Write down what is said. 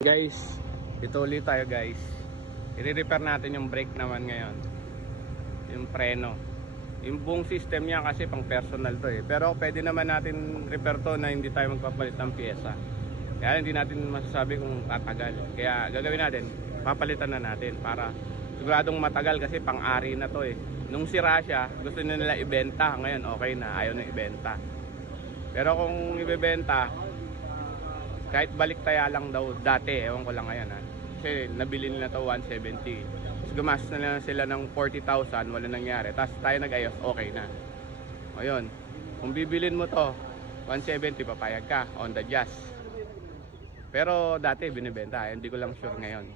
Guys, ito ulit tayo guys. I-repair natin yung brake naman ngayon. Yung preno. Yung buong system niya kasi pang personal to eh. Pero pwede naman natin repair to na hindi tayo magpapalit ng pyesa. Kaya hindi natin masasabi kung tatagal. Kaya gagawin natin, papalitan na natin para siguradong matagal kasi pang-ari na to eh. Nung sira siya, gusto na nila ibenta. Ngayon okay na, ayaw na ibenta. Pero kung ibebenta, kahit balik taya lang daw dati, ewan ko lang ngayon ha. Kasi nabili nila to 170. Tapos gumastos na lang sila ng 40,000, wala nangyari. Tapos tayo nag-ayos, okay na. O yun, kung bibilin mo to, 170 papayag ka on the just. Pero dati binibenta, eh, hindi ko lang sure ngayon.